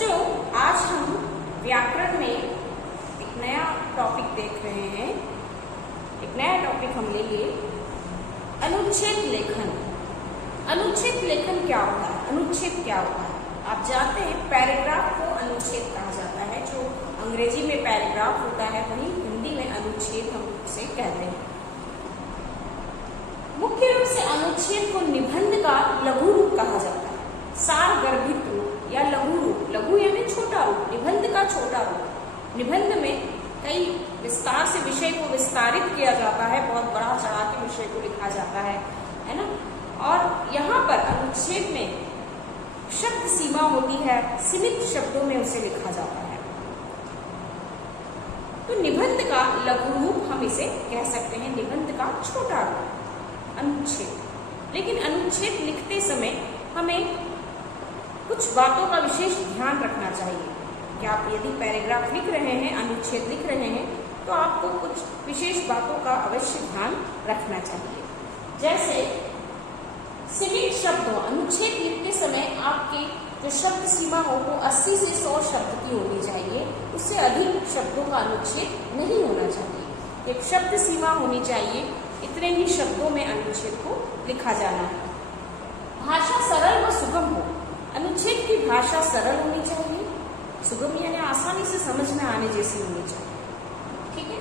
बच्चों, आज हम व्याकरण में एक नया टॉपिक देख रहे हैं। एक नया टॉपिक हम लेंगे अनुच्छेद लेखन। अनुच्छेद लेखन क्या होता है? अनुच्छेद क्या होता है? आप जानते हैं पैराग्राफ को अनुच्छेद कहा जाता है। जो अंग्रेजी में पैराग्राफ होता है वही हिंदी में अनुच्छेद हम उसे कहते हैं। मुख्य रूप से अनुच्छेद को निबंध का लघु रूप कहा जाता है। सार गर्भित रूप या लघु रूप, लघु यानी छोटा रूप, निबंध का छोटा रूप। निबंध में कई विस्तार से विषय को विस्तारित किया जाता है, बहुत बड़ा चढ़ा के विषय को लिखा जाता है ना। और यहाँ पर अनुच्छेद में शब्द सीमा होती है, सीमित शब्दों में उसे लिखा जाता है। तो निबंध का लघु रूप हम इसे कह सकते हैं, निबंध का छोटा रूप अनुच्छेद। लेकिन अनुच्छेद लिखते समय हमें कुछ बातों का विशेष ध्यान रखना चाहिए कि आप यदि पैराग्राफ लिख रहे हैं, अनुच्छेद लिख रहे हैं, तो आपको कुछ विशेष बातों का अवश्य ध्यान रखना चाहिए। जैसे सीमित शब्दों, अनुच्छेद लिखते समय आपकी जो शब्द सीमा हो वो 80 से 100 शब्द की होनी चाहिए। उससे अधिक शब्दों का अनुच्छेद नहीं होना चाहिए। एक शब्द सीमा होनी चाहिए, इतने ही शब्दों में अनुच्छेद को लिखा जाना है। भाषा सरल व सुगम हो। अनुच्छेद की भाषा सरल होनी चाहिए, सुगम यानी आसानी से समझ में आने जैसी होनी चाहिए। ठीक है।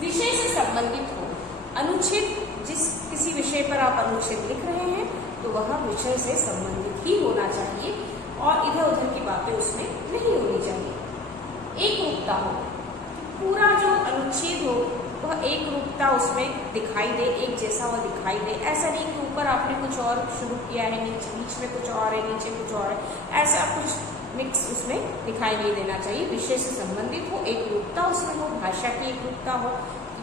विषय से संबंधित हो। अनुच्छेद जिस किसी विषय पर आप अनुच्छेद लिख रहे हैं तो वह विषय से संबंधित ही होना चाहिए और इधर उधर की बातें उसमें नहीं होनी चाहिए। एक रूपता हो, पूरा जो अनुच्छेद हो वह एक रूपता उसमें दिखाई दे, एक जैसा वह दिखाई दे। ऐसा नहीं कि ऊपर आपने कुछ और शुरू किया है, नीचे बीच में कुछ और है, नीचे कुछ और है, ऐसा कुछ मिक्स उसमें दिखाई नहीं देना चाहिए। विषय से संबंधित हो, एक रूपता उसमें हो, भाषा की एक रूपता हो,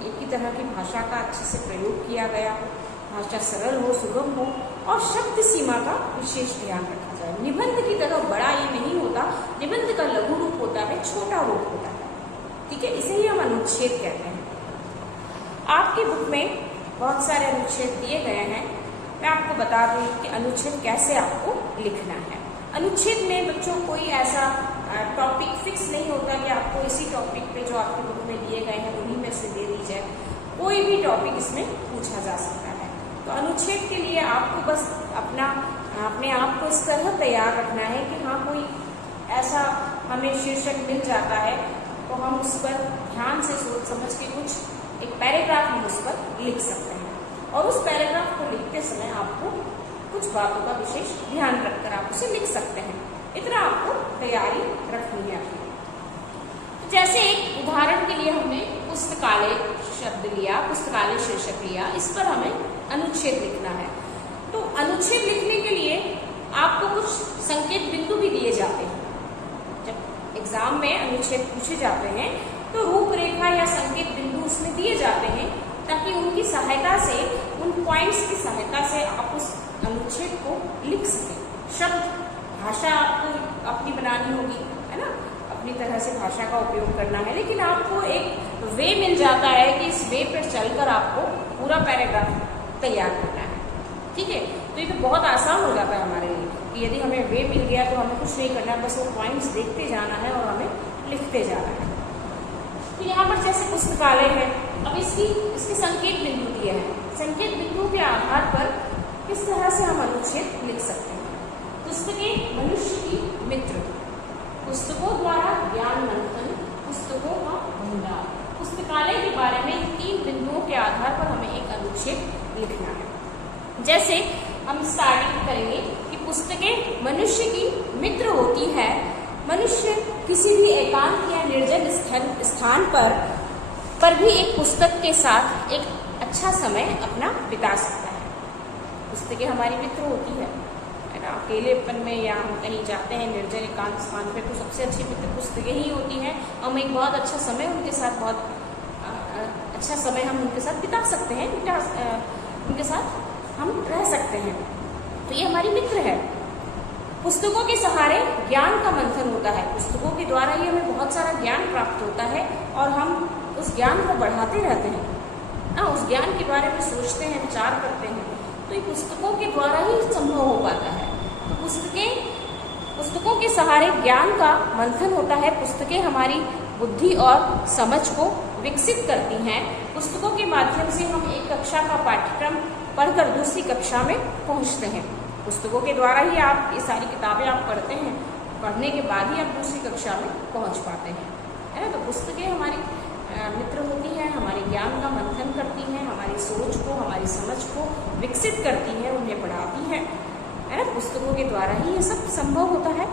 एक ही तरह की भाषा का अच्छे से प्रयोग किया गया हो, भाषा सरल हो, सुगम हो और शब्द सीमा का विशेष ध्यान रखा जाए। निबंध की तरह बड़ा ये नहीं होता, निबंध का लघु रूप होता है, छोटा रूप होता है। ठीक है, इसे ही हम अनुच्छेद कहते हैं। आपकी बुक में बहुत सारे अनुच्छेद दिए गए हैं। मैं आपको बता दूं कि अनुच्छेद कैसे आपको लिखना है। अनुच्छेद में बच्चों कोई ऐसा टॉपिक फिक्स नहीं होता कि आपको इसी टॉपिक पे जो आपकी बुक में दिए गए हैं उन्हीं में से दे दी जाए। कोई भी टॉपिक इसमें पूछा जा सकता है। तो अनुच्छेद के लिए आपको बस अपने आप को इस तरह तैयार रखना है कि हाँ, कोई ऐसा हमें शीर्षक मिल जाता है तो हम उस पर ध्यान से सोच समझ के कुछ एक पैराग्राफ हम उस पर लिख सकते हैं और उस पैराग्राफ को लिखते समय आपको कुछ बातों का विशेष ध्यान रखकर आप उसे लिख सकते हैं। इतना आपको तैयारी रखनी है। तो जैसे एक उदाहरण के लिए हमने पुस्तकालय शब्द लिया, पुस्तकालय शीर्षक लिया, इस पर हमें अनुच्छेद लिखना है। तो अनुच्छेद लिखने के लिए आपको कुछ संकेत बिंदु भी दिए जाते हैं। जब एग्जाम में अनुच्छेद पूछे जाते हैं तो रूपरेखा या संकेत बिंदु उसमें दिए जाते हैं ताकि उनकी सहायता से, उन पॉइंट्स की सहायता से आप उस अनुच्छेद को लिख सकें। शब्द भाषा आपको अपनी बनानी होगी, है ना, अपनी तरह से भाषा का उपयोग करना है, लेकिन आपको एक वे मिल जाता है कि इस वे पर चलकर आपको पूरा पैराग्राफ तैयार करना है। ठीक है, तो ये तो बहुत आसान हो जाता है हमारे लिए कि यदि हमें वे मिल गया तो हमें कुछ नहीं करना, बस वो पॉइंट्स देखते जाना है और हमें लिखते जाना है। तो यहाँ पर जैसे पुस्तकालय है, अब इसके संकेत बिंदु दिए हैं। संकेत बिंदु के आधार पर किस तरह से हम अनुच्छेद लिख सकते हैं। पुस्तकें मनुष्य की मित्र, पुस्तकों द्वारा ज्ञान मंथन, पुस्तकों का भंडार। पुस्तकालय के बारे में इन 3 बिंदुओं के आधार पर हमें एक अनुच्छेद लिखना है। जैसे हम स्टार्टिंग करेंगे कि पुस्तकें मनुष्य की मित्र होती है। मनुष्य किसी भी एकांत या निर्जन स्थान पर भी एक पुस्तक के साथ एक अच्छा समय अपना बिता सकता है। पुस्तकें हमारी मित्र होती है ना। अकेलेपन में या हम कहीं जाते हैं निर्जन एकांत स्थान पे तो सबसे अच्छी मित्र पुस्तकें ही होती हैं। हम एक बहुत अच्छा समय उनके साथ, बहुत अच्छा समय हम उनके साथ बिता सकते हैं, उनके साथ हम रह सकते हैं। तो ये हमारी मित्र है। पुस्तकों के सहारे ज्ञान का मंथन होता है। पुस्तकों के द्वारा ही हमें बहुत सारा ज्ञान प्राप्त होता है और हम उस ज्ञान को बढ़ाते रहते हैं ना, उस ज्ञान के बारे में सोचते हैं, विचार करते हैं। तो ये पुस्तकों के द्वारा ही संभव हो पाता है। तो पुस्तकों के सहारे ज्ञान का मंथन होता है। पुस्तकें हमारी बुद्धि और समझ को विकसित करती हैं। पुस्तकों के माध्यम से हम एक कक्षा का पाठ्यक्रम पढ़कर दूसरी कक्षा में पहुंचते हैं। पुस्तकों के द्वारा ही आप ये सारी किताबें आप पढ़ते हैं, पढ़ने के बाद ही आप दूसरी कक्षा में पहुंच पाते हैं, है ना। तो पुस्तकें हमारी मित्र होती हैं, हमारे ज्ञान का मंथन करती हैं, हमारी सोच को, हमारी समझ को विकसित करती हैं, उन्हें बढ़ाती हैं, है ना। पुस्तकों के द्वारा ही ये सब संभव होता है।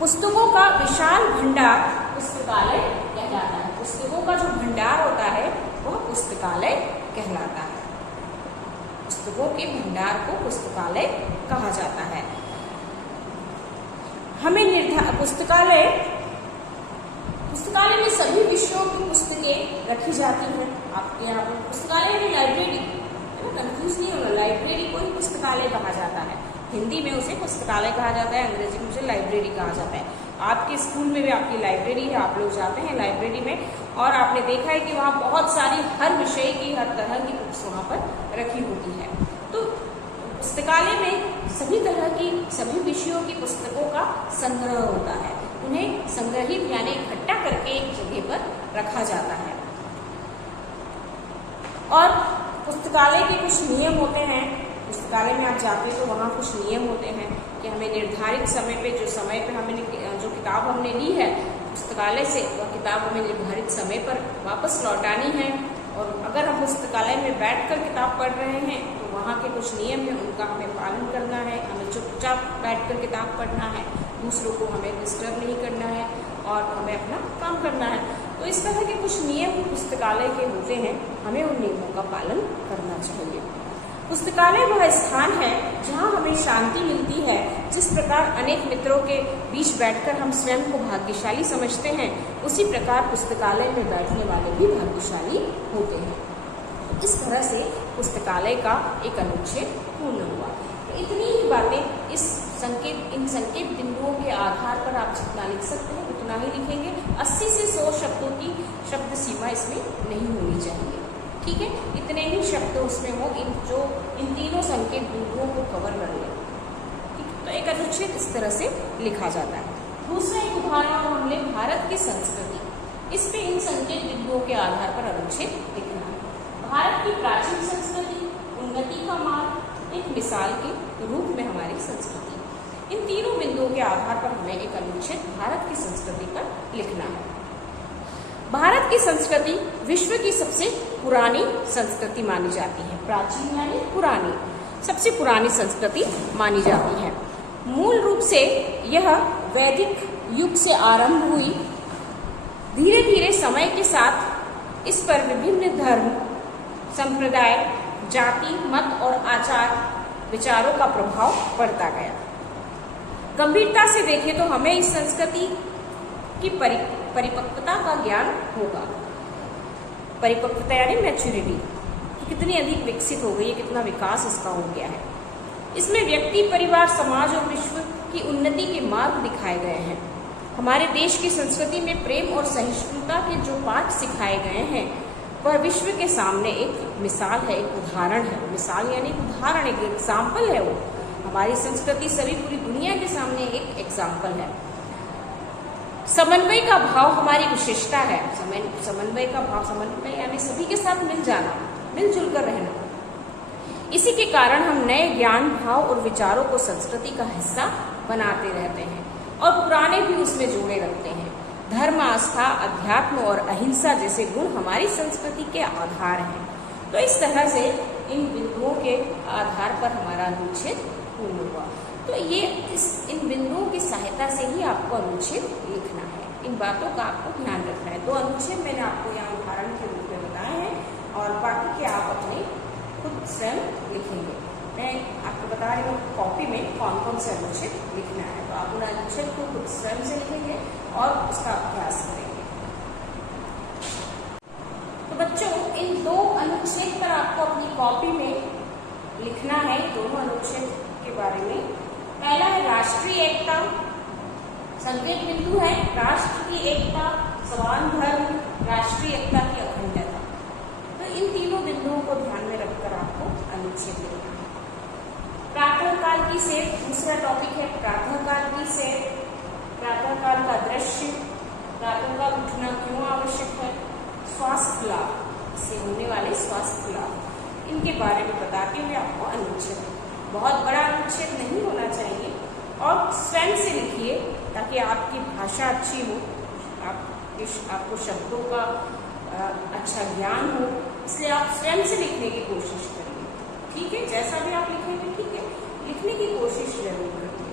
पुस्तकों का विशाल भंडार पुस्तकालय कहलाता है। पुस्तकों का जो भंडार होता है वह पुस्तकालय कहलाता है। पुस्तकों के भंडार को पुस्तकालय कहा जाता है। हमें पुस्तकालय में सभी विषयों की पुस्तकें रखी जाती हैं। आपके यहाँ पर पुस्तकालय में लाइब्रेरी, है ना, कंफ्यूज नहीं होगा, लाइब्रेरी को ही पुस्तकालय कहा जाता है। हिंदी में उसे पुस्तकालय कहा जाता है, अंग्रेजी में उसे लाइब्रेरी कहा जाता है। आपके स्कूल में भी आपकी लाइब्रेरी है, आप लोग जाते हैं लाइब्रेरी में और आपने देखा है कि वहाँ बहुत सारी हर विषय की, हर तरह की बुक्स वहाँ पर रखी होती है। तो पुस्तकालय में सभी तरह की, सभी विषयों की पुस्तकों का संग्रह होता है। उन्हें संग्रहित यानी इकट्ठा करके एक जगह पर रखा जाता है। और पुस्तकालय के कुछ नियम होते हैं। पुस्तकालय में आप जाते तो वहाँ कुछ नियम होते हैं कि हमें निर्धारित समय पे, जो समय पे हमें जो किताब हमने ली है पुस्तकालय से, वह किताब हमें निर्धारित समय पर वापस लौटानी है। और अगर हम पुस्तकालय में बैठकर किताब पढ़ रहे हैं तो वहाँ के कुछ नियम हैं, उनका हमें पालन करना है। हमें चुपचाप बैठकर किताब पढ़ना है, दूसरों को हमें डिस्टर्ब नहीं करना है और हमें अपना काम करना है। तो इस तरह के कुछ नियम पुस्तकालय के होते हैं, हमें उन नियमों का पालन करना चाहिए। पुस्तकालय वह स्थान है जहाँ हमें शांति मिलती है। जिस प्रकार अनेक मित्रों के बीच बैठकर हम स्वयं को भाग्यशाली समझते हैं, उसी प्रकार पुस्तकालय में बैठने वाले भी भाग्यशाली होते हैं। इस तरह से पुस्तकालय का एक अनुच्छेद पूर्ण हुआ। इतनी ही बातें इन संकेत बिंदुओं के आधार पर आप जितना लिख सकते हैं उतना ही लिखेंगे। 80 से 100 शब्दों की शब्द सीमा इसमें नहीं होनी चाहिए, ठीक है। इतने ही शब्द उसमें हो इन तीनों संकेत बिंदुओं को कवर कर ले, ठीक। तो एक अनुच्छेद इस तरह से लिखा जाता है। दूसरा एक उदाहरण हम ले, भारत की संस्कृति। इस पे इन संकेत बिंदुओं के आधार पर अनुच्छेद लिखना है। भारत की प्राचीन संस्कृति, उन्नति का मार्ग, एक मिसाल के रूप में हमारी संस्कृति। इन तीनों बिंदुओं के आधार पर हमें एक अनुच्छेद भारत की संस्कृति पर लिखना है। भारत की संस्कृति विश्व की सबसे पुरानी संस्कृति मानी जाती है। प्राचीन यानी पुरानी, सबसे पुरानी संस्कृति मानी जाती है। मूल रूप से यह वैदिक युग से आरंभ हुई। धीरे धीरे समय के साथ इस पर विभिन्न धर्म, संप्रदाय, जाति, मत और आचार विचारों का प्रभाव पड़ता गया। गंभीरता से देखें तो हमें इस संस्कृति की परिपक्वता का ज्ञान होगा। परिपक्वता यानी मैच्योरिटी, कितनी अधिक विकसित हो गई है, कितना विकास इसका हो गया है। इसमें व्यक्ति, परिवार, समाज और विश्व की उन्नति के मार्ग दिखाए गए हैं। हमारे देश की संस्कृति में प्रेम और सहिष्णुता के जो पाठ सिखाए गए हैं वह विश्व के सामने एक मिसाल है, एक उदाहरण है। मिसाल यानी उदाहरण, एक एग्जाम्पल है। वो हमारी संस्कृति सभी पूरी दुनिया के सामने एक एग्जाम्पल है। समन्वय का भाव हमारी विशेषता है। समन्वय का भाव, समन्वय यानी सभी के साथ मिल जाना, मिलजुल कर रहना। इसी के कारण हम नए ज्ञान, भाव और विचारों को संस्कृति का हिस्सा बनाते रहते हैं और पुराने भी उसमें जोड़े रखते हैं। धर्म, आस्था, अध्यात्म और अहिंसा जैसे गुण हमारी संस्कृति के आधार हैं। तो इस तरह से इन बिंदुओं के आधार पर हमारा अनुच्छेद पूर्ण हुआ। तो ये इन बिंदुओं की सहायता से ही आपको अनुच्छेद लिखना है। इन बातों का आपको ध्यान रखना है। 2 अनुच्छेद मैंने आपको यहाँ उदाहरण के रूप में बताए हैं और बाकी के आप अपने खुद स्वयं लिखेंगे। मैं आपको बता रही हूँ कॉपी में कौन कौन से अनुच्छेद लिखना है, तो आप उन अनुच्छेद को खुद स्वयं से लिखेंगे और उसका अभ्यास करेंगे। तो बच्चों, इन 2 अनुच्छेद पर आपको अपनी कॉपी में लिखना है, दोनों अनुच्छेद के बारे में। पहला है राष्ट्रीय एकता। संकेत बिंदु है राष्ट्र की एकता, समान धर्म, राष्ट्रीय एकता की अखंडता। तो इन तीनों बिंदुओं को ध्यान में रखकर आपको अनुच्छेद लिखना है। प्रातः काल की सेब दूसरा टॉपिक है प्रातःकाल की सैर, प्रातःकाल का दृश्य, प्रातःकाल उठना क्यों आवश्यक है, स्वास्थ्य लाभ, इससे होने वाले स्वास्थ्य लाभ, इनके बारे में बताते हुए आपको अनुच्छेद, बहुत बड़ा अनुच्छेद नहीं होना चाहिए और स्वयं से लिखिए ताकि आपकी भाषा अच्छी हो, आपको शब्दों का अच्छा ज्ञान हो, इसलिए आप स्वयं से लिखने की कोशिश करिए। ठीक है, जैसा भी आप लिखेंगे ठीक है, लिखने की कोशिश जरूर करिए।